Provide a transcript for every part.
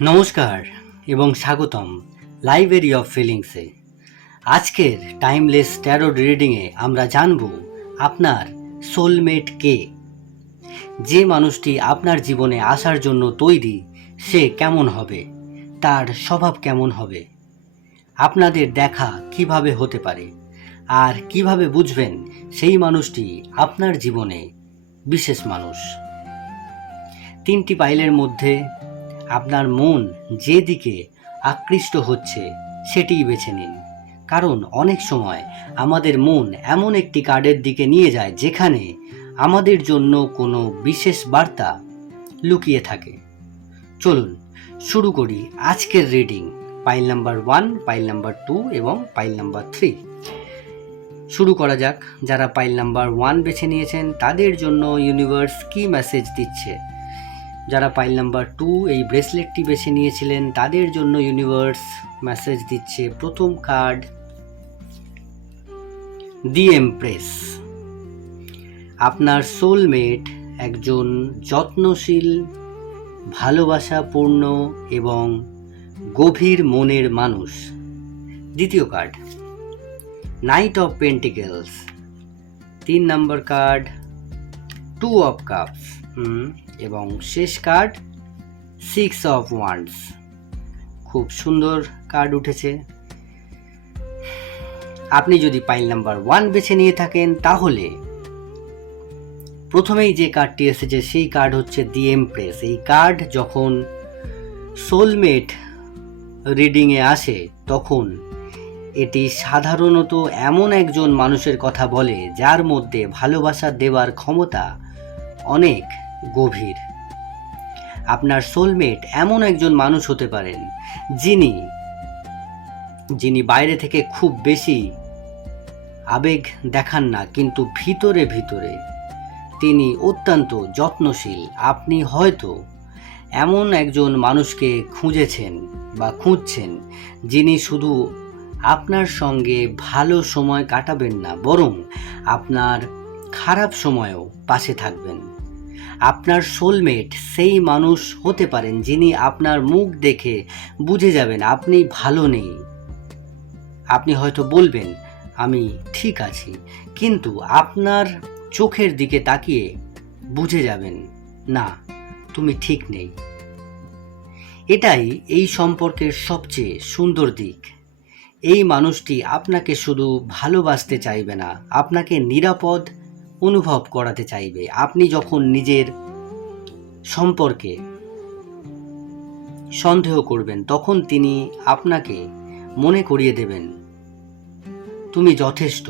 নমস্কার এবং স্বাগতম লাইব্রেরি অফ ফিলিংসে। আজকের টাইমলেস ট্যারো রিডিংয়ে আমরা জানব আপনার সোলমেট কে। যে মানুষটি আপনার জীবনে আসার জন্য তৈরি, সে কেমন হবে, তার স্বভাব কেমন হবে, আপনাদের দেখা কিভাবে হতে পারে, আর কিভাবে বুঝবেন সেই মানুষটি আপনার জীবনে বিশেষ মানুষ। 3টি পাইলের মধ্যে আপনার মন যেদিকে আকৃষ্ট হচ্ছে সেটিই বেছে নিন, কারণ অনেক সময় আমাদের মন এমন একটি কার্ডের দিকে নিয়ে যায় যেখানে আমাদের জন্য কোনো বিশেষ বার্তা লুকিয়ে থাকে। চলুন শুরু করি আজকের reading. Pile number 1, pile number 2 এবং পাইল নাম্বার 3। শুরু করা যাক। যারা পাইল নাম্বার 1 বেছে নিয়েছেন তাদের জন্য ইউনিভার্স কি মেসেজ দিচ্ছে। যারা পাইল নাম্বার 2 এই ব্রেসলেটটি বেছে নিয়েছিলেন তাদের জন্য ইউনিভার্স মেসেজ দিচ্ছে। প্রথম কার্ড, দি এমপ্রেস। আপনার সোলমেট একজন যত্নশীল, ভালোবাসাপূর্ণ এবং গভীর মনের মানুষ। দ্বিতীয় card, night of pentacles. 3 number card, 2 of cups. এবং শেষ কার্ড, 6 অফ ওয়ান্ডস। খুব সুন্দর কার্ড উঠেছে। আপনি যদি পাইল নাম্বার 1 বেছে নিয়ে থাকেন তাহলে প্রথমেই যে কার্ডটি এসেছে সেই কার্ড হচ্ছে দি এমপ্রেস। এই কার্ড যখন সোলমেট রিডিংয়ে আসে তখন এটি সাধারণত এমন একজন মানুষের কথা বলে যার মধ্যে ভালোবাসা দেওয়ার ক্ষমতা অনেক গভীর। আপনার সোলমেট এমন একজন মানুষ হতে পারেন যিনি বাইরে থেকে খুব বেশি আবেগ দেখান না, কিন্তু ভিতরে ভিতরে তিনি অত্যন্ত যত্নশীল। আপনি হয়তো এমন একজন মানুষকে খুঁজেছেন বা খুঁজছেন যিনি শুধু আপনার সঙ্গে ভালো সময় কাটাবেন না, বরং আপনার খারাপ সময়েও পাশে থাকবেন। আপনার সোলমেট সেই মানুষ হতে পারেন যিনি আপনার মুখ দেখে বুঝে যাবেন আপনি ভালো নেই। আপনি হয়তো বলবেন আমি ঠিক আছি, কিন্তু আপনার চোখের দিকে তাকিয়ে বুঝে যাবেন না, তুমি ঠিক নেই। এটাই এই সম্পর্কের সবচেয়ে সুন্দর দিক। এই মানুষটি আপনাকে শুধু ভালোবাসতে চাইবে না, আপনাকে নিরাপদ অনুভব করাতে চাইবে। আপনি যখন নিজের সম্পর্কে সন্দেহ করবেন তখন তিনি আপনাকে মনে করিয়ে দেবেন তুমি যথেষ্ট।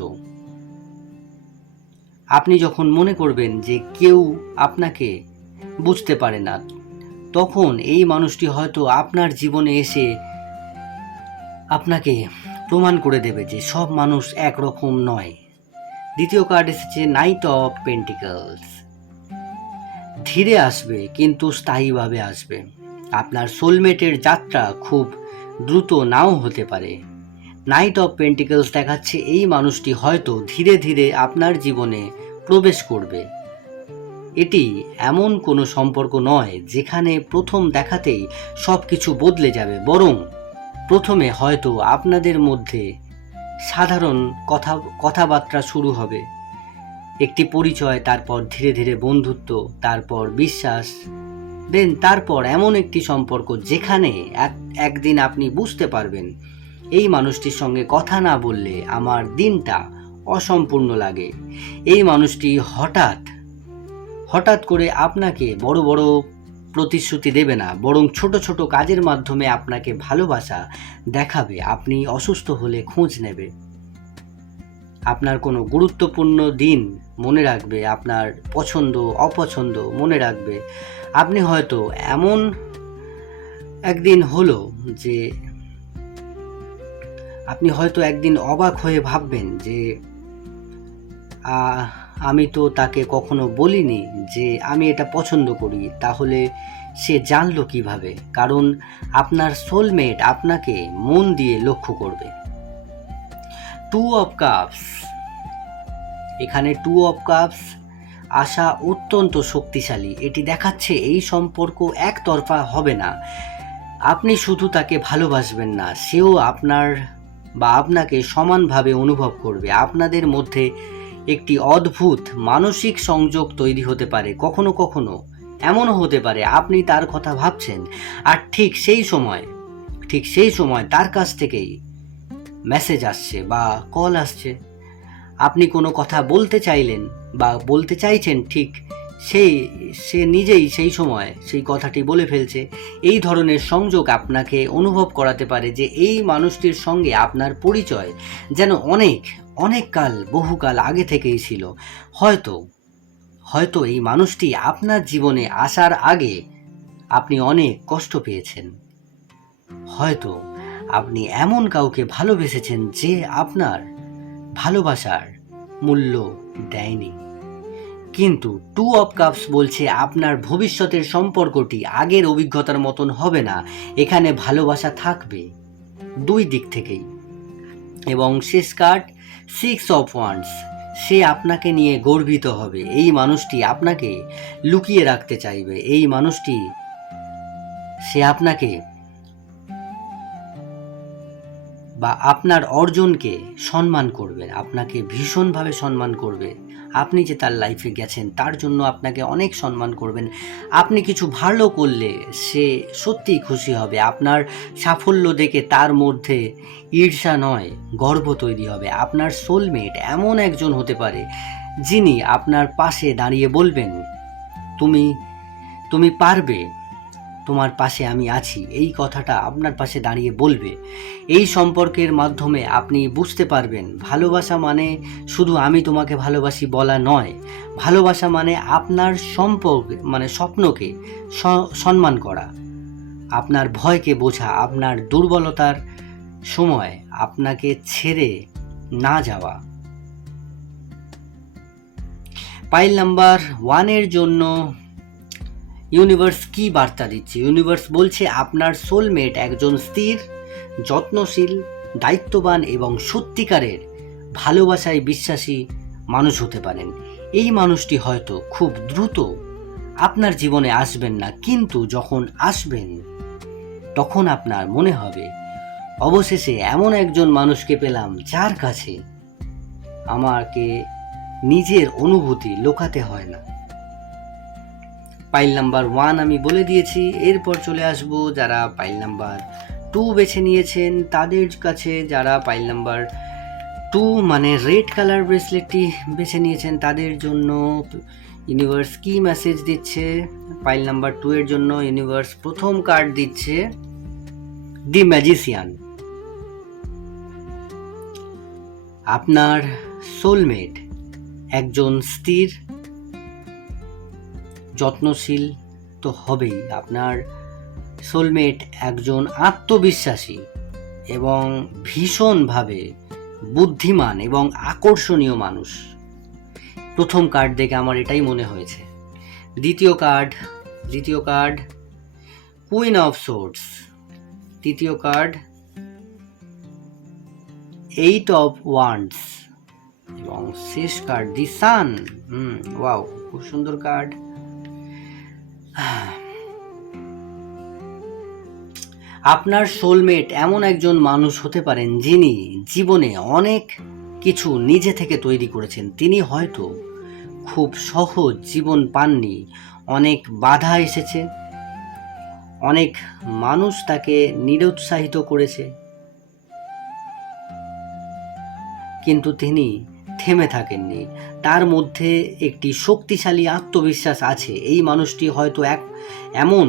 আপনি যখন মনে করবেন যে কেউ আপনাকে বুঝতে পারে না, তখন এই মানুষটি হয়তো আপনার জীবনে এসে আপনাকে প্রমাণ করে দেবে যে সব মানুষ একরকম নয়। দ্বিতীয় কার্ড এসেছে নাইট অফ পেন্টিকলস। ধীরে আসবে কিন্তু স্থায়ীভাবে আসবে। আপনার সোলমেটের যাত্রা খুব দ্রুত নাও হতে পারে। নাইট অফ পেন্টিকলস দেখাচ্ছে এই মানুষটি হয়তো ধীরে ধীরে আপনার জীবনে প্রবেশ করবে। এটি এমন কোনো সম্পর্ক নয় যেখানে প্রথম দেখাতেই সব কিছু বদলে যাবে, বরং প্রথমে হয়তো আপনাদের মধ্যে সাধারণ কথাবার্তা শুরু হবে, একটি পরিচয়, তারপর ধীরে ধীরে বন্ধুত্ব, তারপর বিশ্বাস, দেন তারপর এমন একটি সম্পর্ক যেখানে একদিন আপনি বুঝতে পারবেন এই মানুষটির সঙ্গে কথা না বললে আমার দিনটা অসম্পূর্ণ লাগে। এই মানুষটি হঠাৎ করে আপনাকে বড় বড় প্রতিশ্রুতি দেবে না, বরং ছোট ছোট কাজের মাধ্যমে আপনাকে ভালোবাসা দেখাবে। আপনি অসুস্থ হলে খোঁজ নেবে, আপনার কোনো গুরুত্বপূর্ণ দিন মনে রাখবে, আপনার পছন্দ অপছন্দ মনে রাখবে। আপনি হয়তো এমন একদিন হলো যে আপনি হয়তো একদিন অবাক হয়ে ভাববেন যে আমি তো তাকে কখনো বলিনি যে আমি এটা পছন্দ করি, তাহলে সে জানলো কিভাবে? কারণ আপনার সোলমেট আপনাকে মন দিয়ে লক্ষ্য করবে। 2 অফ কাপস। এখানে 2 অফ কাপস আশা অত্যন্ত শক্তিশালী। এটি দেখাচ্ছে এই সম্পর্ক একতরফা হবে না। আপনি শুধু তাকে ভালোবাসবেন না, সেও আপনার বা আপনাকে সমানভাবে অনুভব করবে। আপনাদের মধ্যে একটি অদ্ভুত মানসিক সংযোগ তৈরি হতে পারে। কখনো কখনো এমনও হতে পারে আপনি তার কথা ভাবছেন, আর ঠিক সেই সময় তার কাছ থেকেই মেসেজ আসছে বা কল আসছে। আপনি কোনো কথা বলতে চাইলেন বা বলতে চাইছেন, ঠিক সে নিজেই সেই সময় সেই কথাটি বলে ফেলছে। এই ধরনের সংযোগ আপনাকে অনুভব করাতে পারে যে এই মানুষটির সঙ্গে আপনার পরিচয় যেন বহুকাল আগে থেকেই ছিল। হয়তো এই মানুষটি আপনার জীবনে আসার আগে আপনি অনেক কষ্ট পেয়েছেন। হয়তো আপনি এমন কাউকে ভালোবেসেছেন যে আপনার ভালোবাসার মূল্য দেয়নি। কিন্তু 2 অফ কাপস বলছে আপনার ভবিষ্যতের সম্পর্কটি আগের অভিজ্ঞতার মতন হবে না। এখানে ভালোবাসা থাকবে 2 দিক থেকেই। এবং শেষ কার্ড 6 অফ ওয়ান্ডস, সে আপনাকে নিয়ে গর্বিত হবে। এই মানুষটি আপনাকে লুকিয়ে রাখতে চাইবে। এই মানুষটি সে আপনাকে বা আপনার অর্জনকে সম্মান করবে, আপনাকে ভীষণভাবে সম্মান করবে। আপনি যে তার লাইফে গেছেন তার জন্য আপনাকে অনেক সম্মান করবেন। আপনি কিছু ভালো করলে সে সত্যিই খুশি হবে। আপনার সাফল্য দেখে তার মধ্যে ঈর্ষা নয়, গর্ব তৈরি হবে। আপনার সোলমেট এমন একজন হতে পারে যিনি আপনার পাশে দাঁড়িয়ে বলবেন, তুমি পারবে, তোমার পাশে আমি আছি। এই কথাটা আপনার পাশে দাঁড়িয়ে বলবে। এই সম্পর্কের মাধ্যমে আপনি বুঝতে পারবেন ভালোবাসা মানে শুধু আমি তোমাকে ভালোবাসি বলা নয়। ভালোবাসা মানে আপনার স্বপ্নকে সম্মান করা, আপনার ভয়কে বোঝা, আপনার দুর্বলতার সময় আপনাকে ছেড়ে না যাওয়া। পাইল নাম্বার 1 এর জন্য ইউনিভার্স কি বার্তা দিচ্ছে? ইউনিভার্স বলছে আপনার সোলমেট একজন স্থির, যত্নশীল, দায়িত্ববান এবং সত্যিকারের ভালোবাসায় বিশ্বাসী মানুষ হতে পারেন। এই মানুষটি হয়তো খুব দ্রুত আপনার জীবনে আসবেন না, কিন্তু যখন আসবেন তখন আপনার মনে হবে অবশেষে এমন একজন মানুষকে পেলাম যার কাছে আমাকে নিজের অনুভূতি লুকাতে হয় না। পাইল নাম্বার 1 আমি বলে দিয়েছি। এরপর চলে আসব যারা পাইল নাম্বার 2 বেছে নিয়েছেন তাদের কাছে। যারা পাইল নাম্বার 2 মানে রেড কালার ব্রেসলেটটি বেছে নিয়েছেন তাদের জন্য ইউনিভার্স কি মেসেজ দিচ্ছে? পাইল নাম্বার 2 এর জন্য ইউনিভার্স প্রথম কার্ড দিচ্ছে দি ম্যাজিশিয়ান। আপনার সোলমেট একজন স্থির, যত্নশীল তো হবেই। আপনার সোলমেট একজন আত্মবিশ্বাসী এবং ভীষণভাবে বুদ্ধিমান এবং আকর্ষণীয় মানুষ। প্রথম কার্ড দেখে আমার এটাই মনে হয়েছে। দ্বিতীয় কার্ড কুইন অফ সোর্ডস। তৃতীয় কার্ড 8 অফ ওয়ান্ডস এবং শেষ কার্ড দি সান। ওয়াও, খুব সুন্দর কার্ড। আপনার সোলমেট এমন একজন মানুষ হতে পারেন যিনি জীবনে অনেক কিছু নিজে থেকে তৈরি করেছেন। তিনি হয়তো খুব সহজ জীবন পাননি, অনেক বাধা এসেছে, অনেক মানুষ তাকে নিরুৎসাহিত করেছে, কিন্তু তিনি থেমে থাকেননি। তার মধ্যে একটি শক্তিশালী আত্মবিশ্বাস আছে। এই মানুষটি হয়তো এমন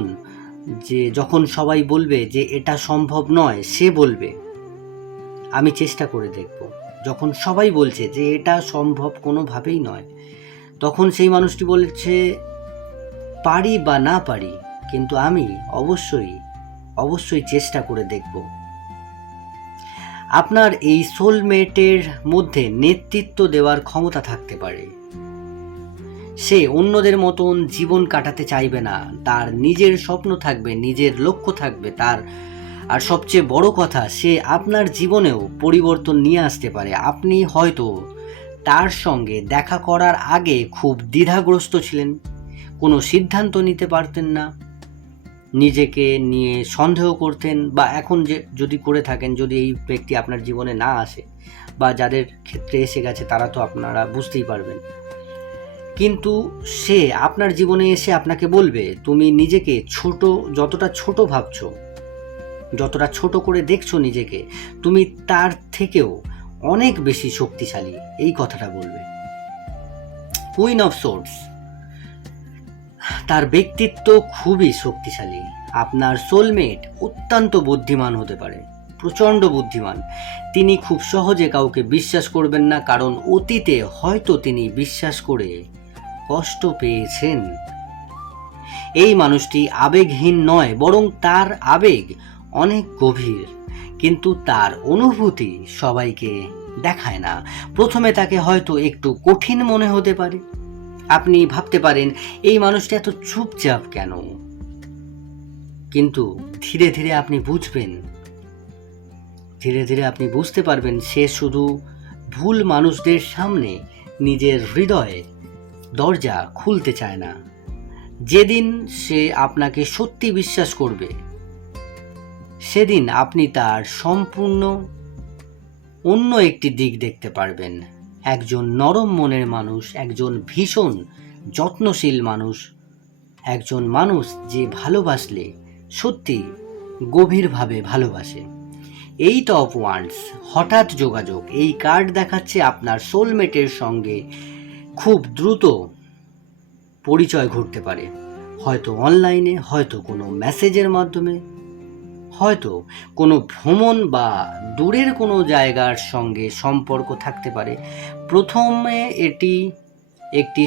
যে যখন সবাই বলবে যে এটা সম্ভব নয়, সে বলবে আমি চেষ্টা করে দেখব। যখন সবাই বলছে যে এটা সম্ভব কোনোভাবেই নয়, তখন সেই মানুষটি বলছে পারি বা না পারি, কিন্তু আমি অবশ্যই চেষ্টা করে দেখব। আপনার এই সোলমেটের মধ্যে নেতৃত্ব দেওয়ার ক্ষমতা থাকতে পারে। সে অন্যদের মতন জীবন কাটাতে চাইবে না, তার নিজের স্বপ্ন থাকবে, নিজের লক্ষ্য থাকবে তার। আর সবচেয়ে বড় কথা, সে আপনার জীবনেও পরিবর্তন নিয়ে আসতে পারে। আপনি হয়তো তার সঙ্গে দেখা করার আগে খুব দ্বিধাগ্রস্ত ছিলেন, কোনো সিদ্ধান্ত নিতে পারতেন না, নিজেকে নিয়ে সন্দেহ করতেন, বা এখন যদি করে থাকেন, যদি এই ব্যক্তি আপনার জীবনে না আসে বা যাদের ক্ষেত্রে এসে গেছে তারা তো আপনারা বুঝতেই পারবেন, কিন্তু সে আপনার জীবনে এসে আপনাকে বলবে তুমি নিজেকে ছোট, যতটা ছোট ভাবছো, যতটা ছোট করে দেখছো নিজেকে, তুমি তার থেকেও অনেক বেশি শক্তিশালী, এই কথাটা বলবে। কুইন অফ সোর্ডস, তার ব্যক্তিত্ব খুবই শক্তিশালী। আপনার সোলমেট অত্যন্ত বুদ্ধিমান হতে পারে, প্রচণ্ড বুদ্ধিমান। তিনি খুব সহজে কাউকে বিশ্বাস করবেন না, কারণ অতীতে হয়তো তিনি বিশ্বাস করে কষ্ট পেয়েছেন। এই মানুষটি আবেগহীন নয়, বরং তার আবেগ অনেক গভীর, কিন্তু তার অনুভূতি সবাইকে দেখায় না। প্রথমে তাকে হয়তো একটু কঠিন মনে হতে পারে, আপনি ভাবতে পারেন এই মানুষটা এত চুপচাপ কেন, কিন্তু ধীরে ধীরে আপনি বুঝবেন, ধীরে ধীরে আপনি বুঝতে পারবেন সে শুধু ভুল মানুষদের সামনে নিজের হৃদয়ে দরজা খুলতে চায় না। যেদিন সে আপনাকে সত্যি বিশ্বাস করবে, সেদিন আপনি তার সম্পূর্ণ অন্য একটি দিক দেখতে পারবেন। একজন নরম মনের মানুষ, একজন ভীষণ যত্নশীল মানুষ, একজন মানুষ যে ভালোবাসলে সত্যি গভীরভাবে ভালোবাসে। এইট অফ ওয়ান্ডস, হঠাৎ যোগাযোগ। এই কার্ড দেখাচ্ছে আপনার সোলমেটের সঙ্গে খুব দ্রুত পরিচয় ঘটতে পারে, হয়তো অনলাইনে, হয়তো কোনো মেসেজের মাধ্যমে, হয়তো কোনো ভ্রমণ বা দূরের কোনো জায়গার সঙ্গে সম্পর্ক থাকতে পারে। প্রথমে এটি একটি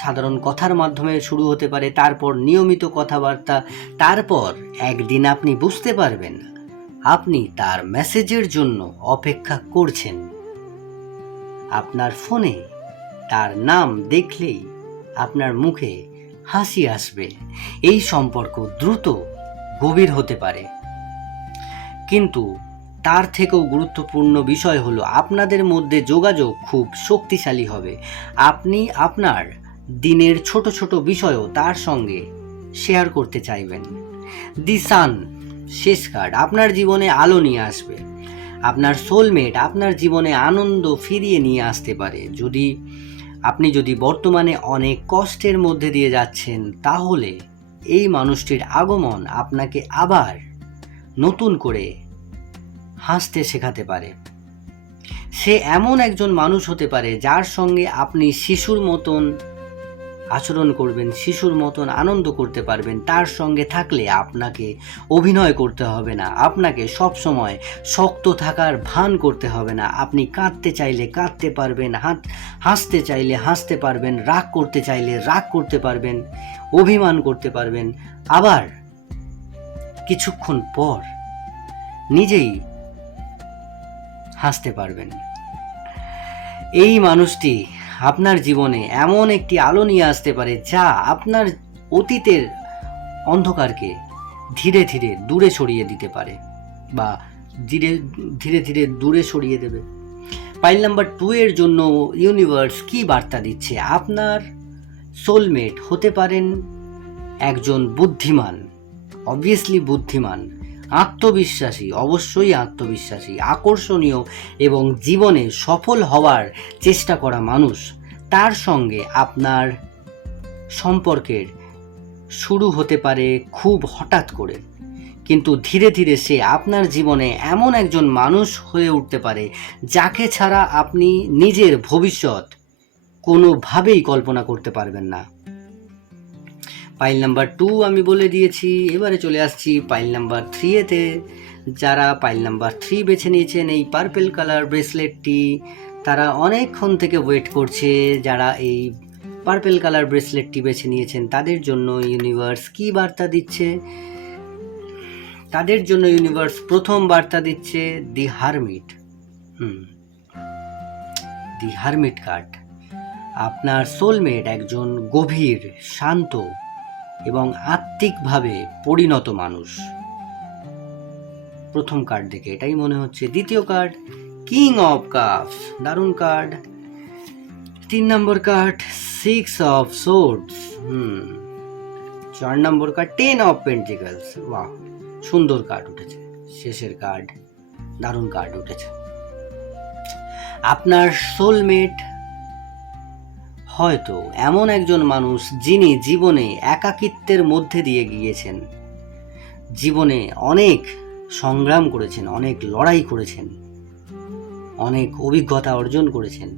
সাধারণ কথার মাধ্যমে শুরু হতে পারে, তারপর নিয়মিত কথাবার্তা, তারপর একদিন আপনি বুঝতে পারবেন আপনি তার মেসেজের জন্য অপেক্ষা করছেন। আপনার ফোনে তার নাম দেখলেই আপনার মুখে হাসি আসবে। এই সম্পর্ক দ্রুত গভীর হতে পারে, কিন্তু তার থেকেও গুরুত্বপূর্ণ বিষয় হলো আপনাদের মধ্যে যোগাযোগ খুব শক্তিশালী হবে। আপনি আপনার দিনের ছোট ছোট বিষয়ও তার সঙ্গে শেয়ার করতে চাইবেন। দি সান, শেষ কার্ড, আপনার জীবনে আলো নিয়ে আসবে। আপনার সোলমেট আপনার জীবনে আনন্দ ফিরিয়ে নিয়ে আসতে পারে। আপনি যদি বর্তমানে অনেক কষ্টের মধ্যে দিয়ে যাচ্ছেন, তাহলে এই মানুষটির আগমন আপনাকে আবার নতুন করে হাসতে শেখাতে পারে। সে এমন একজন মানুষ হতে পারে যার সঙ্গে আপনি শিশুর মতন আচরণ করবেন, শিশুর মতন আনন্দ করতে পারবেন। তার সঙ্গে থাকলে আপনাকে অভিনয় করতে হবে না, আপনাকে সব সময় শক্ত থাকার ভান করতে হবে না। আপনি কাঁদতে চাইলে কাঁদতে পারবেন, হাসতে চাইলে হাসতে পারবেন, রাগ করতে চাইলে রাগ করতে পারবেন, অভিমান করতে পারবেন, আবার কিছুক্ষণ পর নিজেই হাসতে পারবেন। এই মানুষটি আপনার জীবনে এমন একটি আলো নিয়ে আসতে পারে যা আপনার অতীতের অন্ধকারকে ধীরে ধীরে দূরে সরিয়ে দিতে পারে, বা ধীরে ধীরে দূরে সরিয়ে দেবে। পাইল নাম্বার 2 এর জন্য ইউনিভার্স কি বার্তা দিচ্ছে? আপনার সোলমেট হতে পারেন একজন বুদ্ধিমান, অবভিয়াসলি বুদ্ধিমান, আত্মবিশ্বাসী, অবশ্যই আত্মবিশ্বাসী, আকর্ষণীয় এবং জীবনে সফল হওয়ার চেষ্টা করা মানুষ। তার সঙ্গে আপনার সম্পর্কের শুরু হতে পারে খুব হঠাৎ করে, কিন্তু ধীরে ধীরে সে আপনার জীবনে এমন একজন মানুষ হয়ে উঠতে পারে যাকে ছাড়া আপনি নিজের ভবিষ্যৎ কোনোভাবেই কল্পনা করতে পারবেন না। পাইল নাম্বার 2 আমি বলে দিয়েছি, এবারে চলে আসছি পাইল নাম্বার 3-এতে। যারা পাইল নাম্বার 3 বেছে নিয়েছেন এই পার্পল কালার ব্রেসলেটটি, তারা অনেকক্ষণ থেকে ওয়েট করছে। যারা এই পার্পল কালার ব্রেসলেটটি বেছে নিয়েছেন তাদের জন্য ইউনিভার্স কি বার্তা দিচ্ছে? তাদের জন্য ইউনিভার্স প্রথম বার্তা দিচ্ছে the hermit. The hermit card. আপনার সোলমেট একজন গভীর, শান্ত এবং আত্মিকভাবে পরিণত মানুষ। প্রথম কার্ড দেখে এটাই মনে হচ্ছে। দ্বিতীয় কার্ড কিং অফ কাপস, দারুণ card. 3 number card 6 of swords. 4 number card 10 of pentacles. বাহ, সুন্দর কার্ড উঠেছে, শেষের কার্ড, দারুণ কার্ড উঠেছে। আপনার সোলমেট হয়তো এমন একজন মানুষ যিনি জীবনে একাকিত্বের মধ্যে দিয়ে গিয়েছেন, জীবনে অনেক সংগ্রাম করেছেন, অনেক লড়াই করেছেন, অনেক অভিজ্ঞতা অর্জন করেছেন।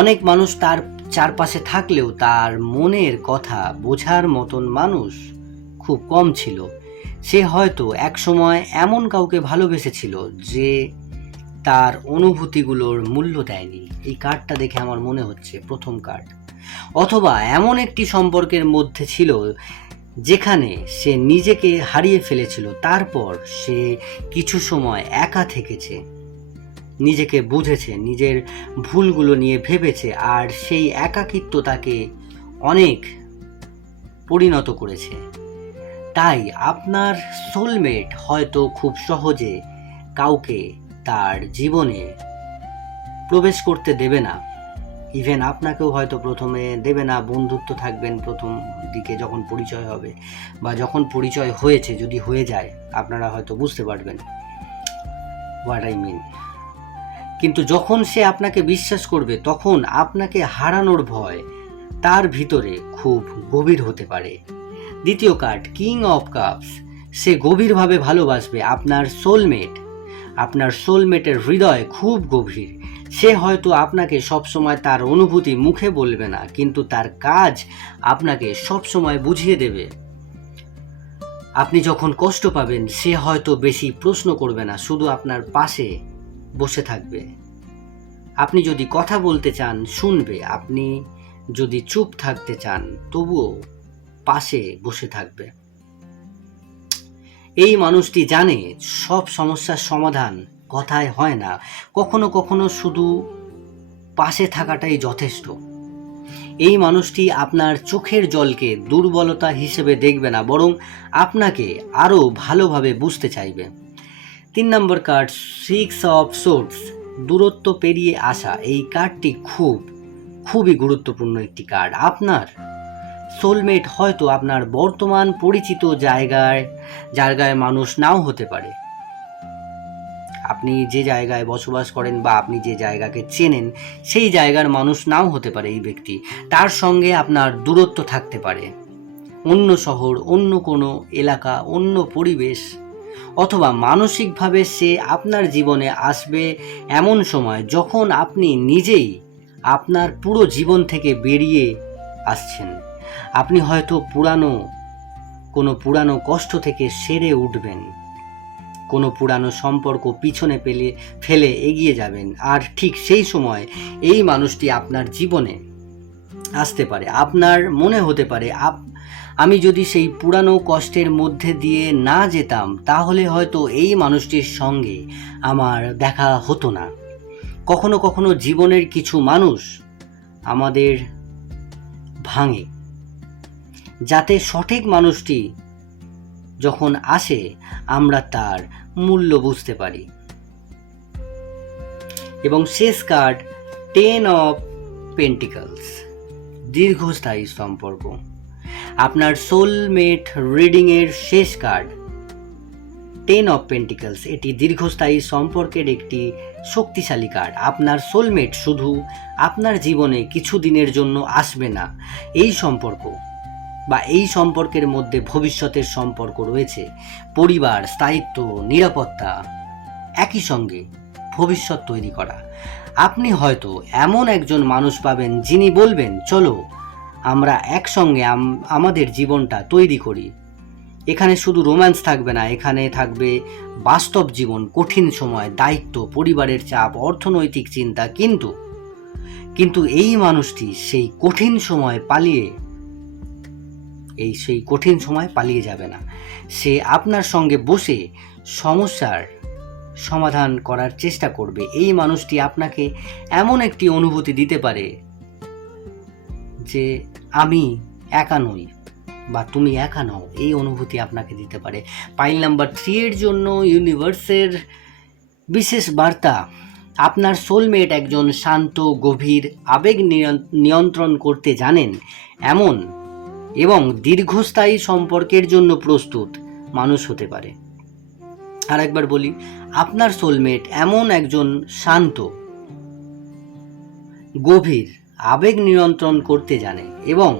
অনেক মানুষ তার চারপাশে থাকলেও তার মনের কথা বোঝার মতন মানুষ খুব কম ছিল। সে হয়তো একসময় এমন কাউকে ভালোবেসেছিল যে তার অনুভূতিগুলোর মূল্য দেয়নি। এই কার্ডটা দেখে আমার মনে হচ্ছে প্রথম কার্ড। অথবা এমন একটি সম্পর্কের মধ্যে ছিল যেখানে সে নিজেকে হারিয়ে ফেলেছিল, তারপর সে কিছু সময় একা থেকেছে, নিজেকে বুঝেছে, নিজের ভুলগুলো নিয়ে ভেবেছে, আর সেই একাকিত্ব তাকে অনেক পরিণত করেছে। তাই আপনার সোলমেট হয়তো খুব সহজে কাউকে তার জীবনে প্রবেশ করতে দেবে না, ইভেন আপনাকেও হয়তো প্রথমে দেবে না। বন্ধুত্ব থাকবেন প্রথম দিকে, যখন পরিচয় হবে বা যখন পরিচয় হয়েছে, যদি হয়ে যায়, আপনারা হয়তো বুঝতে পারবেন হোয়াট আই মিন। কিন্তু যখন সে আপনাকে বিশ্বাস করবে, তখন আপনাকে হারানোর ভয় তার ভিতরে খুব গভীর হতে পারে। দ্বিতীয় কার্ড কিং অফ কাপস। সে গভীরভাবে ভালোবাসবে আপনার সোলমেট। আপনার সোলমেটের হৃদয় খুব গভীর। সে হয়তো আপনাকে সবসময় তার অনুভূতি মুখে বলবে না, কিন্তু তার কাজ আপনাকে সবসময় বুঝিয়ে দেবে। আপনি যখন কষ্ট পাবেন, সে হয়তো বেশি প্রশ্ন করবে না, শুধু আপনার পাশে বসে থাকবে। আপনি যদি কথা বলতে চান, শুনবে। আপনি যদি চুপ থাকতে চান, তবুও পাশে বসে থাকবে। এই মানুষটি জানে সব সমস্যার সমাধান কথায় হয় না, কখনো কখনো শুধু পাশে থাকাটাই যথেষ্ট। এই মানুষটি আপনার চোখের জলকে দুর্বলতা হিসেবে দেখবে না, বরং আপনাকে আরও ভালোভাবে বুঝতে চাইবে। 3 নম্বর কার্ড 6 অফ সোর্ডস। দূরত্ব পেরিয়ে আসা। এই কার্ডটি খুবই গুরুত্বপূর্ণ একটি কার্ড। আপনার সোলমেট হয়তো আপনার বর্তমান পরিচিত জায়গায় মানুষ নাও হতে পারে। আপনি যে জায়গায় বসবাস করেন বা আপনি যে জায়গাকে চেনেন, সেই জায়গার মানুষ নাও হতে পারে এই ব্যক্তি। তার সঙ্গে আপনার দূরত্ব থাকতে পারে, অন্য শহর, অন্য কোনো এলাকা, অন্য পরিবেশ, অথবা মানসিকভাবে সে আপনার জীবনে আসবে এমন সময় যখন আপনি নিজেই আপনার পুরো জীবন থেকে বেরিয়ে আসছেন। আপনি হয়তো পুরানো কষ্ট থেকে সেরে উঠবেন, কোনো পুরানো সম্পর্ক পিছনে ফেলে এগিয়ে যাবেন, আর ঠিক সেই সময় এই মানুষটি আপনার জীবনে আসতে পারে। আপনার মনে হতে পারে, আমি যদি সেই পুরানো কষ্টের মধ্যে দিয়ে না যেতাম, তাহলে হয়তো এই মানুষটির সঙ্গে আমার দেখা হতো না। কখনো কখনো জীবনের কিছু মানুষ আমাদের ভাঙে, যাতে সঠিক মানুষটি যখন আসে আমরা তার মূল্য বুঝতে পারি। এবং শেষ কার্ড 10 অফ পেন্টিকলস। দীর্ঘস্থায়ী সম্পর্ক। আপনার সোলমেট রিডিংয়ের শেষ কার্ড 10 অফ পেন্টিকলস। এটি দীর্ঘস্থায়ী সম্পর্কের একটি শক্তিশালী কার্ড। আপনার সোলমেট শুধু আপনার জীবনে কিছু দিনের জন্য আসবে না। এই সম্পর্কের মধ্যে ভবিষ্যতের সম্পর্ক রয়েছে, পরিবার, স্থায়িত্ব, নিরাপত্তা, একই সঙ্গে ভবিষ্যৎ তৈরি করা। আপনি হয়তো এমন একজন মানুষ পাবেন যিনি বলবেন, চলো আমরা একসঙ্গে আমাদের জীবনটা তৈরি করি। এখানে শুধু রোম্যান্স থাকবে না, এখানে থাকবে বাস্তব জীবন, কঠিন সময়, দায়িত্ব, পরিবারের চাপ, অর্থনৈতিক চিন্তা। কিন্তু এই মানুষটি সেই কঠিন সময় পালিয়ে যাবে না। সে আপনার সঙ্গে বসে সমস্যার সমাধান করার চেষ্টা করবে। এই মানুষটি আপনাকে এমন একটি অনুভূতি দিতে পারে যে আমি একা নই বা তুমি একা নও, এই অনুভূতি আপনাকে দিতে পারে। পাইল নাম্বার 3 এর জন্য ইউনিভার্সের বিশেষ বার্তা আপনার সোলমেট একজন শান্ত, গভীর, আবেগ নিয়ন্ত্রণ করতে জানেন এমন এবং দীর্ঘস্থায়ী সম্পর্কের জন্য প্রস্তুত মানুষ হতে পারে। আর একবার বলি, আপনার সোলমেট এমন একজন শান্ত, গভীর, আবেগ নিয়ন্ত্রণ করতে জানে এবং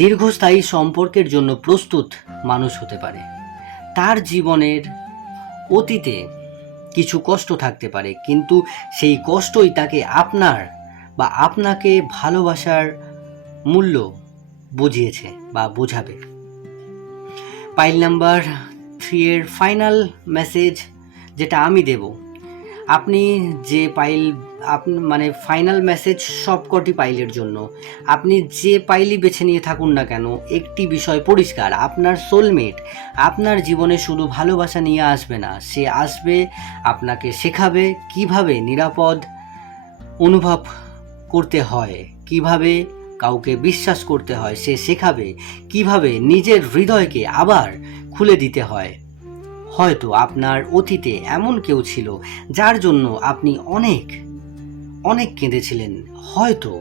দীর্ঘস্থায়ী সম্পর্কের জন্য প্রস্তুত মানুষ হতে পারে। তার জীবনের অতীতে কিছু কষ্ট থাকতে পারে, কিন্তু সেই কষ্টই তাকে আপনাকে ভালোবাসার মূল্য বুঝিয়েছে বা বোঝাবে। পাইল নাম্বার 3 এর ফাইনাল মেসেজ যেটা আমি দেব, আপনি যে ফাইনাল মেসেজ সবকটি পাইলের জন্য, আপনি যে পাইলই বেছে নিয়ে থাকুন না কেন, একটি বিষয় পরিষ্কার, আপনার সোলমেট আপনার জীবনে শুধু ভালোবাসা নিয়ে আসবে না, সে আসবে আপনাকে শেখাবে কিভাবে নিরাপদ অনুভব করতে হয়, কিভাবে কাউকে বিশ্বাস করতে হয়, সে শেখাবে কিভাবে নিজের হৃদয়কে আবার খুলে দিতে হয়। হয়তো আপনার অতীতে এমন কেউ ছিল যার জন্য আপনি অনেক অনেক কেঁদেছিলেন, হয়তো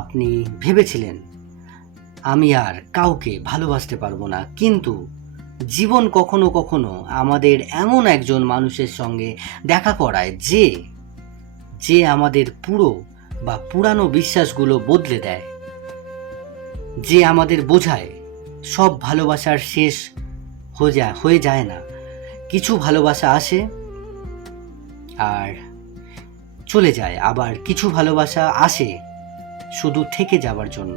আপনি ভেবেছিলেন আমি আর কাউকে ভালোবাসতে পারবো না, কিন্তু জীবন কখনো কখনো আমাদের এমন একজন মানুষের সঙ্গে দেখা করায় যে আমাদের পুরানো বিশ্বাসগুলো বদলে দেয়, যে আমাদের বোঝায় সব ভালোবাসার শেষ হয়ে যায় না, কিছু ভালোবাসা আসে আর চলে যায়, আবার কিছু ভালোবাসা আসে শুধু থেকে যাবার জন্য।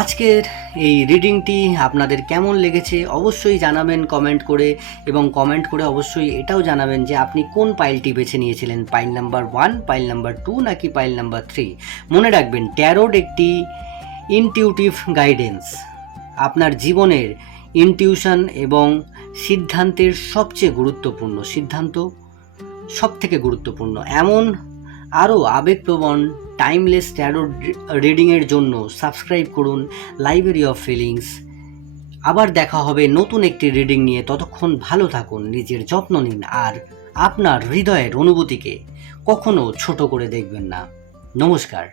আজকের এই রিডিংটি আপনাদের কেমন লেগেছে অবশ্যই জানাবেন কমেন্ট করে, এবং কমেন্ট করে অবশ্যই এটাও জানাবেন যে আপনি কোন পাইলটি বেছে নিয়েছিলেন, পাইল নাম্বার 1, পাইল নাম্বার 2 নাকি পাইল নাম্বার 3। মনে রাখবেন, ট্যারোট একটি ইনটিউটিভ গাইডেন্স, আপনার জীবনের ইনটিউশন এবং সিদ্ধান্তের সবথেকে গুরুত্বপূর্ণ। এমন আরও আবেগপ্রবণ টাইমলেস ট্যারো রিডিংয়ের জন্য সাবস্ক্রাইব করুন লাইব্রেরি অফ ফিলিংস। আবার দেখা হবে নতুন একটি রিডিং নিয়ে। ততক্ষণ ভালো থাকুন, নিজের যত্ন নিন, আর আপনার হৃদয়ের অনুভূতিকে কখনো ছোট করে দেখবেন না। নমস্কার।